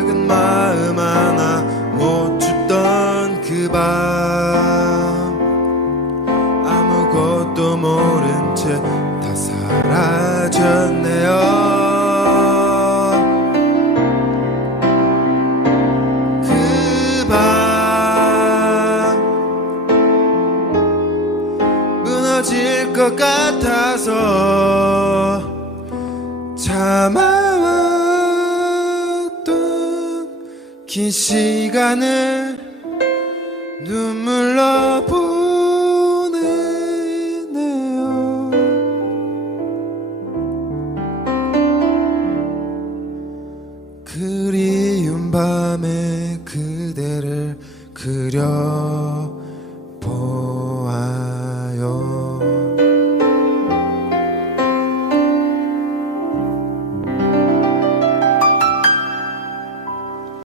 작은 마음 하나 못 줬던 그 밤. 아무것도 모른 채 다 사라졌네요. 그 것 같아서 참아 긴 시간을 눈물로 보내네요. 그리운 밤에 그대를 그려